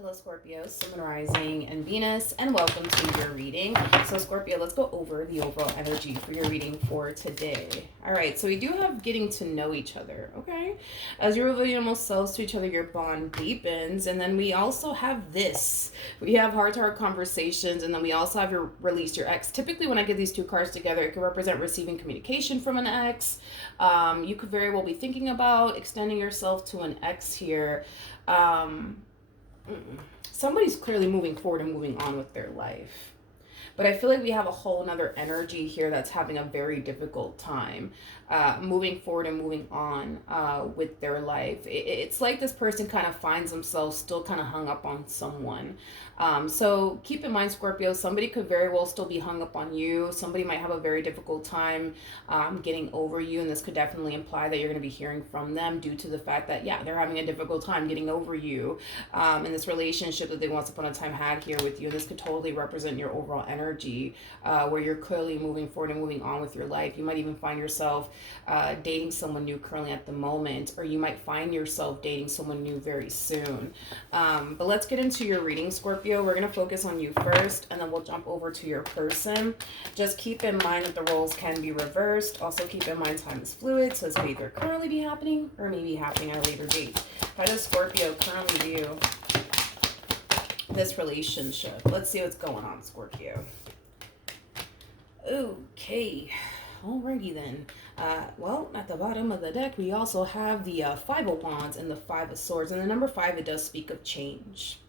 Hello, Scorpio, Sun, Rising, and Venus, and welcome to your reading. So, Scorpio, let's go over the overall energy for your reading for today. All right, so we do have getting to know each other, okay? As you reveal your most selves to each other, your bond deepens. And then we also have this. We have heart-to-heart conversations, and then we also have your release your ex. Typically, when I get these two cards together, it can represent receiving communication from an ex. You could very well be thinking about extending yourself to an ex here. Somebody's clearly moving forward and moving on with their life. But I feel like we have a whole nother energy here that's having a very difficult time moving forward and moving on with their life. It's like this person kind of finds themselves still kind of hung up on someone. So keep in mind, Scorpio, somebody could very well still be hung up on you. Somebody might have a very difficult time getting over you. And this could definitely imply that you're going to be hearing from them due to the fact that, yeah, they're having a difficult time getting over you in this relationship that they once upon a time had here with you. This could totally represent your overall energy where you're clearly moving forward and moving on with your life. You might even find yourself dating someone new currently at the moment, or you might find yourself dating someone new very soon. But let's get into your reading, Scorpio. We're going to focus on you first, and then we'll jump over to your person. Just keep in mind that the roles can be reversed. Also keep in mind time is fluid, so this may either currently be happening or may be happening at a later date. How does Scorpio currently view this relationship? Let's see what's going on, Scorpio. Okay, alrighty then. Well, at the bottom of the deck, we also have the Five of Wands and the Five of Swords. And the number 5, it does speak of change.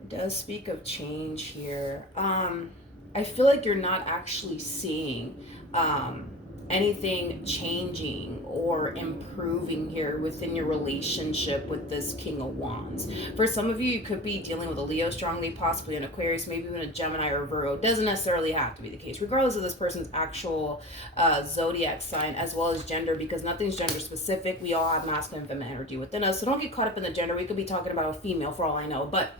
It does speak of change here. I feel like you're not actually seeing anything changing or improving here within your relationship with this King of Wands. For some of you, you could be dealing with a Leo strongly, possibly an Aquarius, maybe even a Gemini or a Virgo. It doesn't necessarily have to be the case, regardless of this person's actual zodiac sign as well as gender, because nothing's gender specific. We all have masculine and feminine energy within us, so don't get caught up in the gender. We could be talking about a female for all I know, but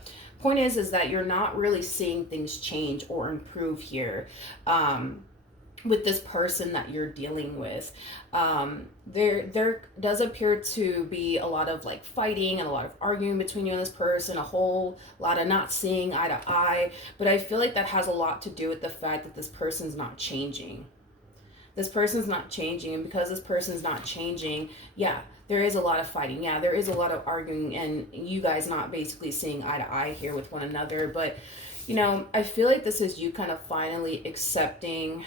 point is that you're not really seeing things change or improve here. With this person that you're dealing with, there does appear to be a lot of like fighting and a lot of arguing between you and this person, a whole lot of not seeing eye to eye. But I feel like that has a lot to do with the fact that this person's not changing. This person's not changing, and because this person's not changing, yeah, there is a lot of fighting. Yeah, there is a lot of arguing, and you guys not basically seeing eye to eye here with one another. But, you know, I feel like this is you kind of finally accepting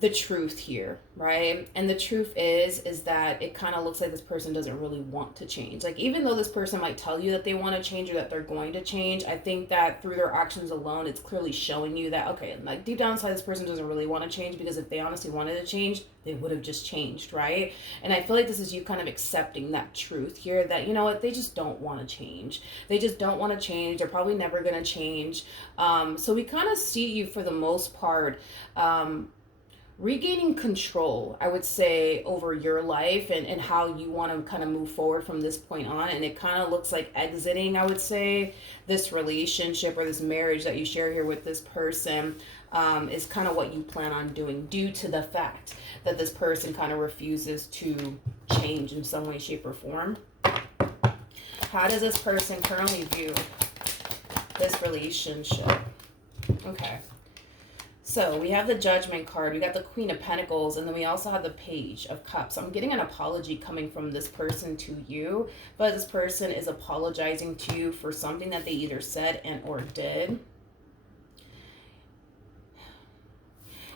the truth here, right? And the truth is that it kind of looks like this person doesn't really want to change. Like, even though this person might tell you that they want to change or that they're going to change, I think that through their actions alone, it's clearly showing you that, okay, like deep down inside, this person doesn't really want to change, because if they honestly wanted to change, they would have just changed, right? And I feel like this is you kind of accepting that truth here, that, you know what, they just don't want to change. They just don't want to change. They're probably never going to change. So we kind of see you, for the most part, regaining control, I would say, over your life and how you want to kind of move forward from this point on. And it kind of looks like exiting, I would say, this relationship or this marriage that you share here with this person is kind of what you plan on doing, due to the fact that this person kind of refuses to change in some way, shape, or form. How does this person currently view this relationship? Okay. So we have the Judgment card, we got the Queen of Pentacles, and then we also have the Page of Cups. I'm getting an apology coming from this person to you, but this person is apologizing to you for something that they either said and or did.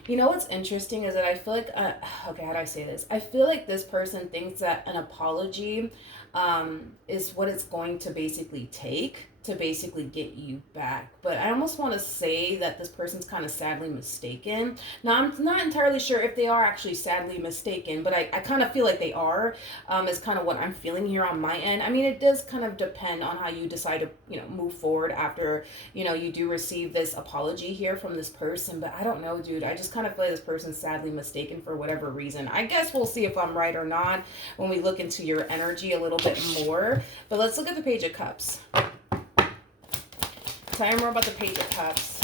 You know what's interesting is that I feel like, okay, how do I say this? I feel like this person thinks that an apology is what it's going to basically take to basically get you back. But I almost want to say that this person's kind of sadly mistaken. Now, I'm not entirely sure if they are actually sadly mistaken, but I kind of feel like they are, is kind of what I'm feeling here on my end. I mean, it does kind of depend on how you decide to, you know, move forward after, you know, you do receive this apology here from this person. But I don't know, dude. I just kind of feel like this person's sadly mistaken for whatever reason. I guess we'll see if I'm right or not when we look into your energy a little bit more. But let's look at the Page of Cups. Tell me more about the Page of Cups.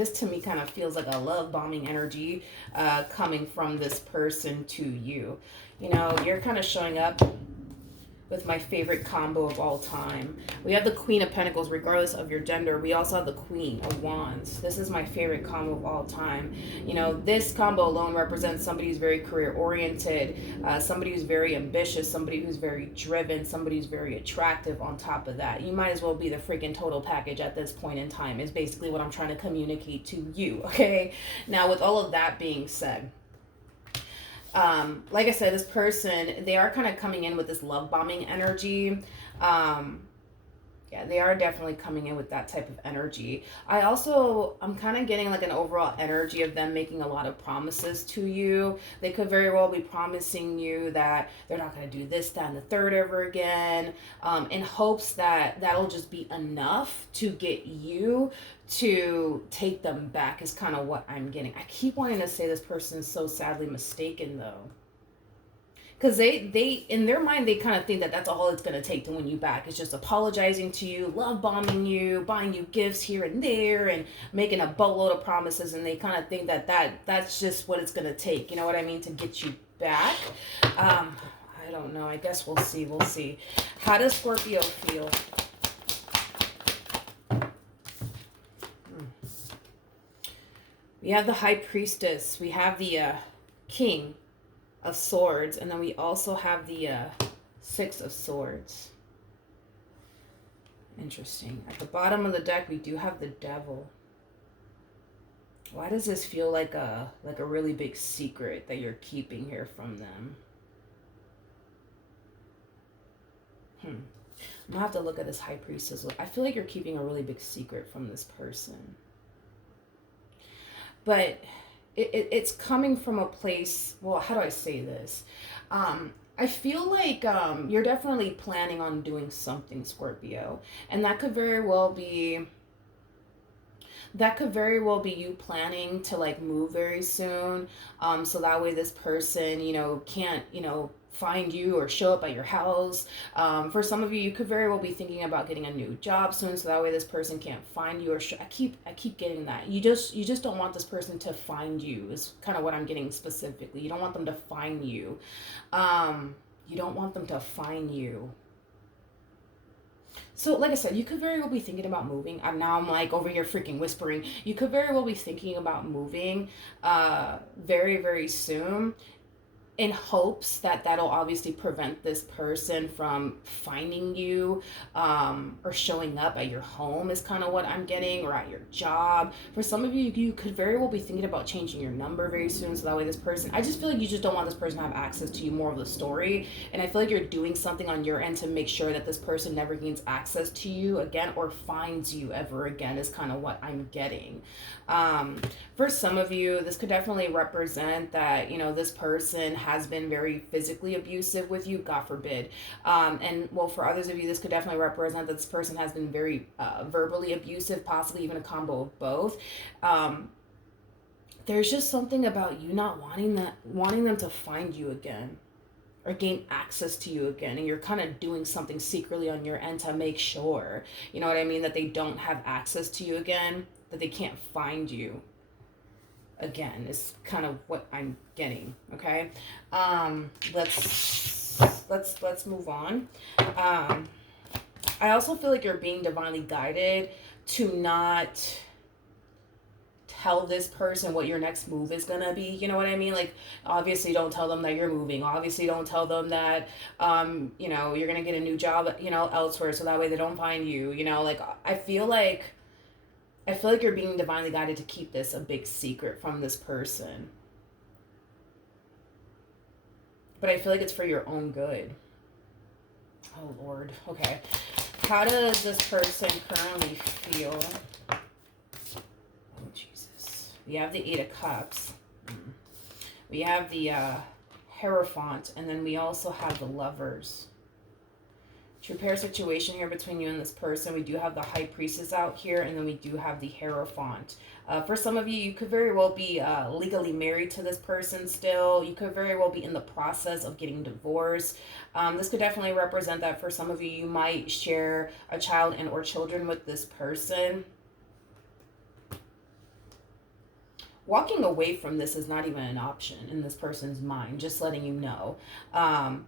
this to me kind of feels like a love bombing energy coming from this person to you. You know, you're kind of showing up with my favorite combo of all time. We have the Queen of Pentacles, regardless of your gender. We also have the Queen of Wands. This is my favorite combo of all time. You know, this combo alone represents somebody who's very career-oriented, somebody who's very ambitious, somebody who's very driven, somebody who's very attractive on top of that. You might as well be the freaking total package at this point in time, is basically what I'm trying to communicate to you, okay? Now, with all of that being said, like I said, this person, they are kind of coming in with this love bombing energy. Yeah, they are definitely coming in with that type of energy. I'm kind of getting like an overall energy of them making a lot of promises to you. They could very well be promising you that they're not going to do this, that, and the third ever again, in hopes that that'll just be enough to get you to take them back, is kind of what I'm getting. I keep wanting to say this person is so sadly mistaken, though. Because they in their mind, they kind of think that that's all it's going to take to win you back. It's just apologizing to you, love bombing you, buying you gifts here and there, and making a boatload of promises. And they kind of think that's just what it's going to take. You know what I mean? To get you back. I don't know. I guess we'll see. We'll see. How does Scorpio feel? We have the High Priestess. We have the King of Swords, and then we also have the Six of Swords. Interesting. At the bottom of the deck, we do have the Devil. Why does this feel like a really big secret that you're keeping here from them? I'm gonna have to look at this High Priestess. I feel like you're keeping a really big secret from this person, but it's coming from a place, well, how do I say this? I feel like you're definitely planning on doing something, Scorpio. And that could very well be you planning to like move very soon. So that way this person, you know, can't, you know, find you or show up at your house. For some of you, you could very well be thinking about getting a new job soon, so that way this person can't find you. Or I keep getting that. You just don't want this person to find you, is kind of what I'm getting specifically. You don't want them to find you. You don't want them to find you. So, like I said, you could very well be thinking about moving. Now I'm like over here freaking whispering. You could very well be thinking about moving very, very soon, in hopes that that'll obviously prevent this person from finding you or showing up at your home, is kind of what I'm getting, or at your job. For some of you, you could very well be thinking about changing your number very soon, so that way this person, I just feel like you just don't want this person to have access to you, more of the story. And I feel like you're doing something on your end to make sure that this person never gains access to you again or finds you ever again, is kind of what I'm getting. For some of you, this could definitely represent that, you know, this person has been very physically abusive with you, God forbid. And well, for others of you, this could definitely represent that this person has been very verbally abusive, possibly even a combo of both. There's just something about you not wanting them to find you again or gain access to you again, and you're kind of doing something secretly on your end to make sure, you know what I mean, that they don't have access to you again, that they can't find you again, is kind of what I'm getting. Okay, let's move on. I also feel like you're being divinely guided to not tell this person what your next move is gonna be. You know what I mean? Like, obviously don't tell them that you're moving. Obviously don't tell them that you know, you're gonna get a new job, you know, elsewhere, so that way they don't find you. You know, like I feel like you're being divinely guided to keep this a big secret from this person. But I feel like it's for your own good. Oh, Lord. Okay. How does this person currently feel? Oh, Jesus. We have the Eight of Cups. We have the Hierophant. And then we also have the Lovers. True pair situation here between you and this person. We do have the High Priestess out here, and then we do have the Hierophant. For some of you, you could very well be legally married to this person still. You could very well be in the process of getting divorced. This could definitely represent that for some of you, you might share a child and or children with this person. walking away from this is not even an option in this person's mind, just letting you know. Um,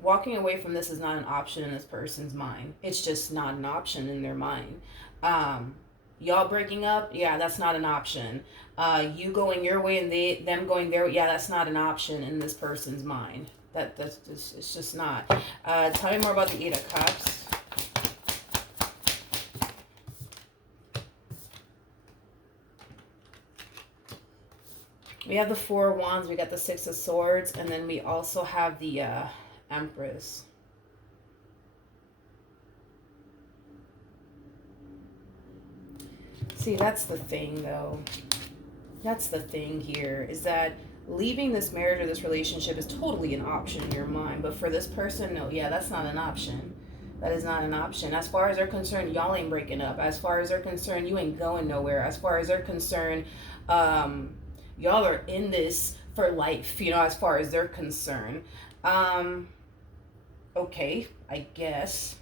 Walking away from this is not an option in this person's mind. It's just not an option in their mind. Um, y'all breaking up, yeah, that's not an option. You going your way and them going their way, yeah, that's not an option in this person's mind. That's just, it's just not. Tell me more about the Eight of Cups. We have the Four of Wands, we got the Six of Swords, and then we also have the Empress. See, that's the thing, though. That's the thing here, is that leaving this marriage or this relationship is totally an option in your mind. But for this person, no, yeah, that's not an option. That is not an option. As far as they're concerned, y'all ain't breaking up. As far as they're concerned, you ain't going nowhere. As far as they're concerned, y'all are in this for life, you know, as far as they're concerned. Okay, I guess.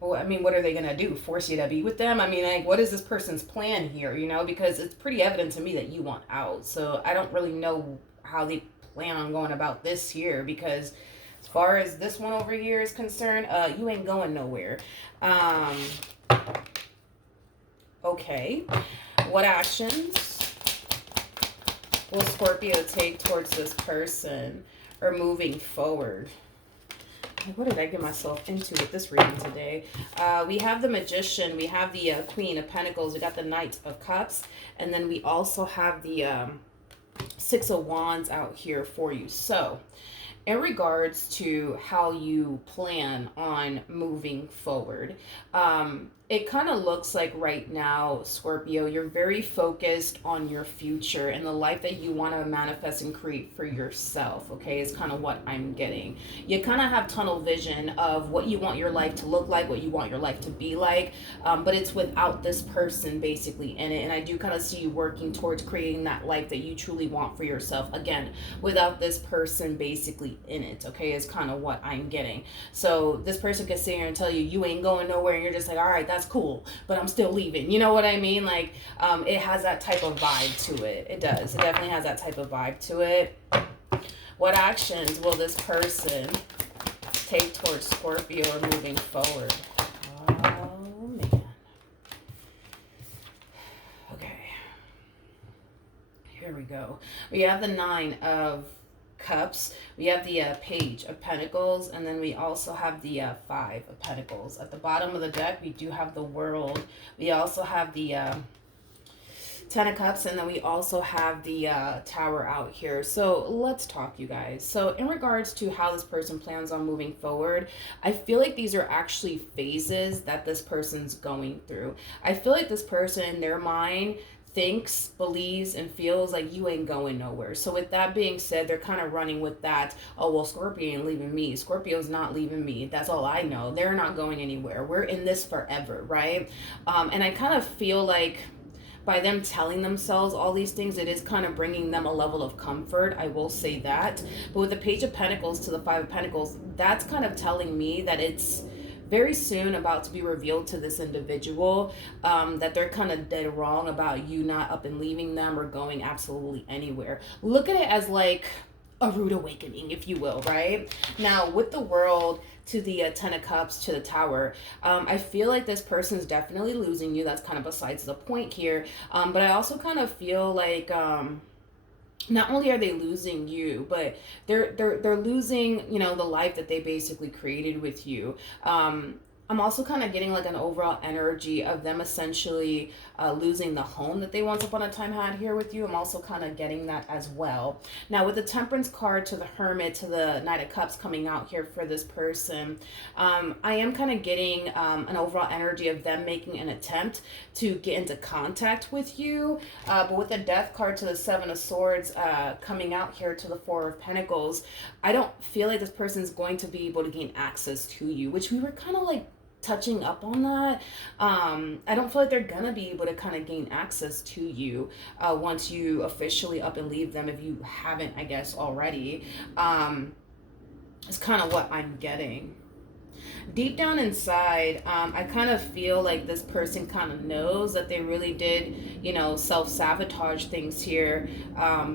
Well, I mean, what are they going to do? Force you to be with them? I mean, like, what is this person's plan here, you know? Because it's pretty evident to me that you want out. So I don't really know how they plan on going about this here, because as far as this one over here is concerned, you ain't going nowhere. Okay. What actions will Scorpio take towards this person or moving forward? What did I get myself into with this reading today? We have the Magician, we have the Queen of Pentacles, we got the Knight of Cups, and then we also have the Six of Wands out here for you. So, in regards to how you plan on moving forward, it kind of looks like right now, Scorpio, you're very focused on your future and the life that you want to manifest and create for yourself, okay, is kind of what I'm getting. You kind of have tunnel vision of what you want your life to look like, what you want your life to be like, but it's without this person basically in it. And I do kind of see you working towards creating that life that you truly want for yourself, again, without this person basically in it, okay, is kind of what I'm getting. So this person could sit here and tell you, you ain't going nowhere, and you're just like, all right, that's cool, but I'm still leaving. You know what I mean? Like, it has that type of vibe to it. It does. It definitely has that type of vibe to it. What actions will this person take towards Scorpio or moving forward? Oh, man. Okay. Here we go. We have the Nine of Cups, we have the Page of Pentacles, and then we also have the Five of Pentacles. At the bottom of the deck, we do have the World. We also have the Ten of Cups, and then we also have the Tower out here. So let's talk, you guys. So in regards to how this person plans on moving forward, I feel like these are actually phases that this person's going through. I feel like this person, in their mind, thinks, believes, and feels like you ain't going nowhere. So with that being said, they're kind of running with that, oh, well, Scorpio ain't leaving me. Scorpio's not leaving me. That's all I know. They're not going anywhere. We're in this forever, right? And I kind of feel like by them telling themselves all these things, it is kind of bringing them a level of comfort. I will say that. But with the Page of Pentacles to the Five of Pentacles, that's kind of telling me that it's very soon about to be revealed to this individual that they're kind of dead wrong about you not up and leaving them or going absolutely anywhere. Look at it as like a rude awakening, if you will, right? Now, with the World to the Ten of Cups to the Tower, I feel like this person's definitely losing you. That's kind of besides the point here. But I also kind of feel like not only are they losing you, but they're losing, you know, the life that they basically created with you. I'm also kind of getting like an overall energy of them essentially losing the home that they once upon a time had here with you. I'm also kind of getting that as well. Now with the Temperance card to the Hermit to the Knight of Cups coming out here for this person, I am kind of getting an overall energy of them making an attempt to get into contact with you. But with the Death card to the Seven of Swords coming out here to the Four of Pentacles, I don't feel like this person's going to be able to gain access to you, which we were kind of like touching up on that. I don't feel like they're gonna be able to kind of gain access to you once you officially up and leave them, if you haven't, I guess, already. It's kind of what I'm getting. Deep down inside, I kind of feel like this person kind of knows that they really did, self sabotage things here,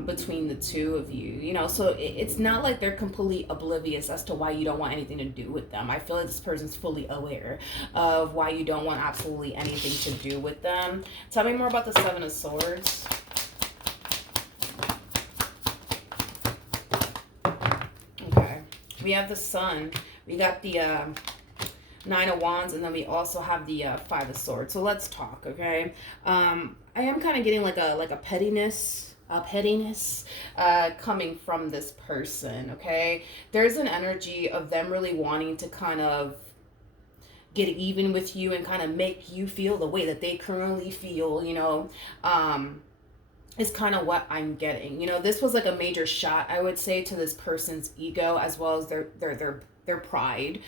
between the two of you. So it's not like they're completely oblivious as to why you don't want anything to do with them. I feel like this person's fully aware of why you don't want absolutely anything to do with them. Tell me more about the Seven of Swords. Okay. We have the Sun. We got the Nine of Wands, and then we also have the Five of Swords. So let's talk, okay? I am kind of getting like a pettiness, coming from this person, okay? There's an energy of them really wanting to kind of get even with you and kind of make you feel the way that they currently feel, is kind of what I'm getting. This was like a major shot, I would say, to this person's ego, as well as their pride,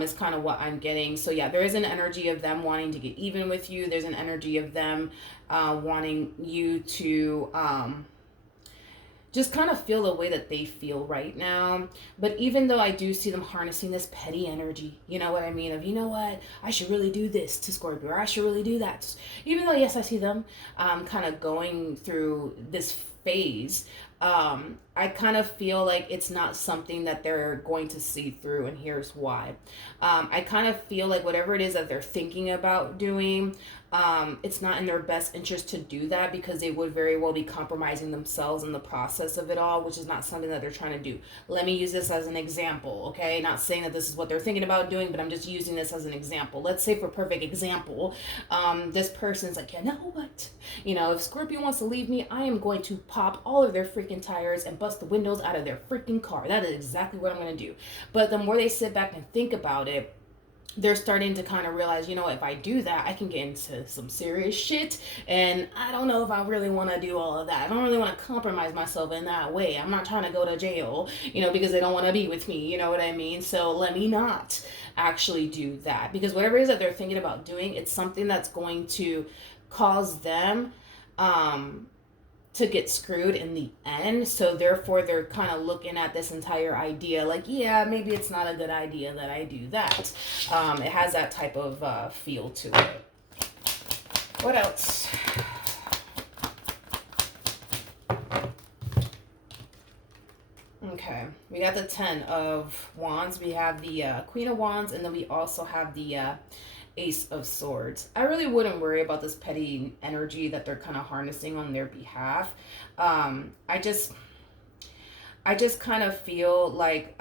is kind of what I'm getting. So yeah, there is an energy of them wanting to get even with you. There's an energy of them wanting you to just kind of feel the way that they feel right now. But even though I do see them harnessing this petty energy, you know what I mean? Of, you know what, I should really do this to Scorpio, or I should really do that. Even though, yes, I see them kind of going through this phase, I kind of feel like it's not something that they're going to see through, and here's why. I kind of feel like whatever it is that they're thinking about doing, it's not in their best interest to do that, because they would very well be compromising themselves in the process of it all, which is not something that they're trying to do. Let me use this as an example, okay? Not saying that this is what they're thinking about doing, but I'm just using this as an example. Let's say, for perfect example, this person's like, you know what? If Scorpio wants to leave me, I am going to pop all of their freaking tires and bust the windows out of their freaking car. That is exactly what I'm going to do. But the more they sit back and think about it, they're starting to kind of realize, if I do that, I can get into some serious shit. And I don't know if I really want to do all of that. I don't really want to compromise myself in that way. I'm not trying to go to jail, because they don't want to be with me. You know what I mean? So let me not actually do that. Because whatever it is that they're thinking about doing, it's something that's going to cause them to get screwed in the end. So therefore, they're kind of looking at this entire idea like, yeah, maybe it's not a good idea that I do that. It has that type of feel to it. What else? Okay, we got the Ten of Wands. We have the Queen of Wands, and then we also have the Ace of Swords. I really wouldn't worry about this petty energy that they're kind of harnessing on their behalf. I just kind of feel like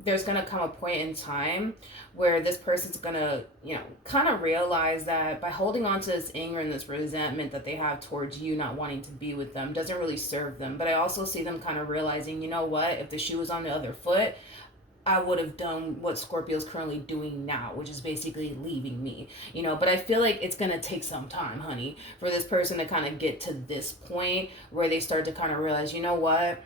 there's going to come a point in time where this person's going to, kind of realize that by holding on to this anger and this resentment that they have towards you not wanting to be with them doesn't really serve them. But I also see them kind of realizing, you know what, if the shoe was on the other foot, I would have done what Scorpio's currently doing now, which is basically leaving me, but I feel like it's going to take some time, honey, for this person to kind of get to this point where they start to kind of realize, you know what?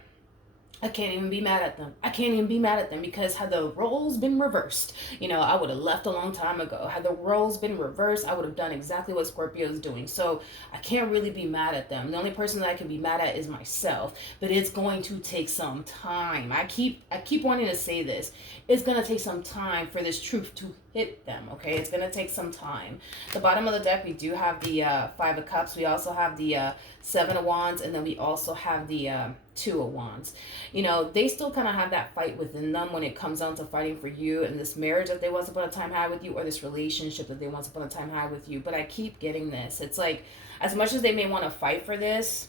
I can't even be mad at them. I can't even be mad at them, because had the roles been reversed, I would have left a long time ago. Had the roles been reversed, I would have done exactly what Scorpio's doing. So I can't really be mad at them. The only person that I can be mad at is myself. But it's going to take some time. I keep wanting to say this. It's going to take some time for this truth to hit them, okay? It's going to take some time. The bottom of the deck, we do have the Five of Cups. We also have the Seven of Wands, and then we also have the Two of Wands. They still kind of have that fight within them when it comes down to fighting for you and this marriage that they once upon a time had with you, or this relationship that they once upon a time had with you. But I keep getting this. It's like, as much as they may want to fight for this,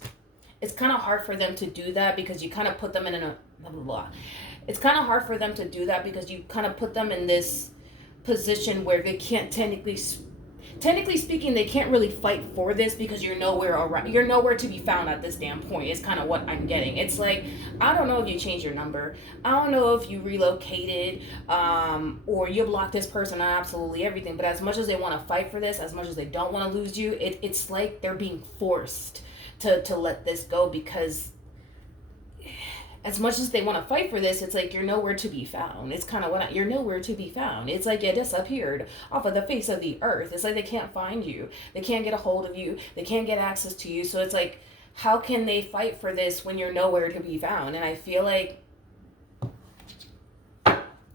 it's kind of hard for them to do that, because you kind of put them in a blah, blah, blah. It's kind of hard for them to do that because you kind of put them in this position where they can't technically speaking, they can't really fight for this, because you're nowhere around. You're nowhere to be found at this damn point. Is kind of what I'm getting. It's like, I don't know if you changed your number. I don't know if you relocated, or you blocked this person on absolutely everything. But as much as they want to fight for this, as much as they don't want to lose you, it's like they're being forced to let this go, because as much as they want to fight for this, it's like you're nowhere to be found. It's kind of you're nowhere to be found. It's like you disappeared off of the face of the earth. It's like they can't find you. They can't get a hold of you. They can't get access to you. So it's like, how can they fight for this when you're nowhere to be found? And I feel like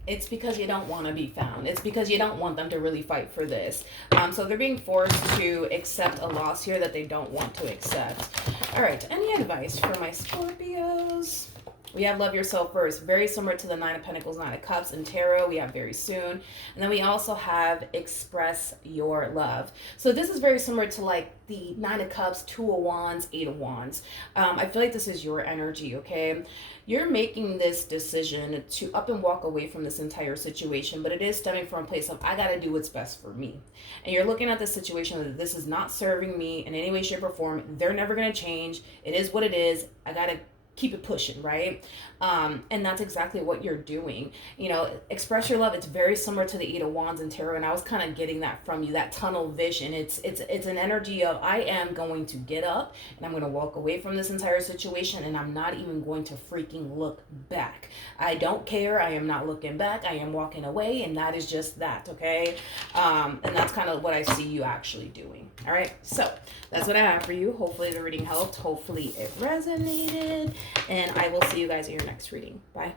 It's because you don't want to be found. It's because you don't want them to really fight for this. So they're being forced to accept a loss here that they don't want to accept. All right, any advice for my Scorpios? We have love yourself first, very similar to the Nine of Pentacles, Nine of Cups, and Tarot. We have very soon. And then we also have express your love. So this is very similar to like the Nine of Cups, Two of Wands, Eight of Wands. I feel like this is your energy, okay? You're making this decision to up and walk away from this entire situation, but it is stemming from a place of, I got to do what's best for me. And you're looking at this situation that this is not serving me in any way, shape, or form. They're never going to change. It is what it is. I got to keep it pushing, right? And that's exactly what you're doing. You know, express your love. It's very similar to the Eight of Wands and Tarot, and I was kind of getting that from you, that tunnel vision. It's an energy of, I am going to get up and I'm going to walk away from this entire situation, and I'm not even going to freaking look back. I don't care. I am not looking back. I am walking away, and that is just that, okay? And that's kind of what I see you actually doing. All right, so that's what I have for you. Hopefully the reading helped. Hopefully it resonated. And I will see you guys in your next reading. Bye.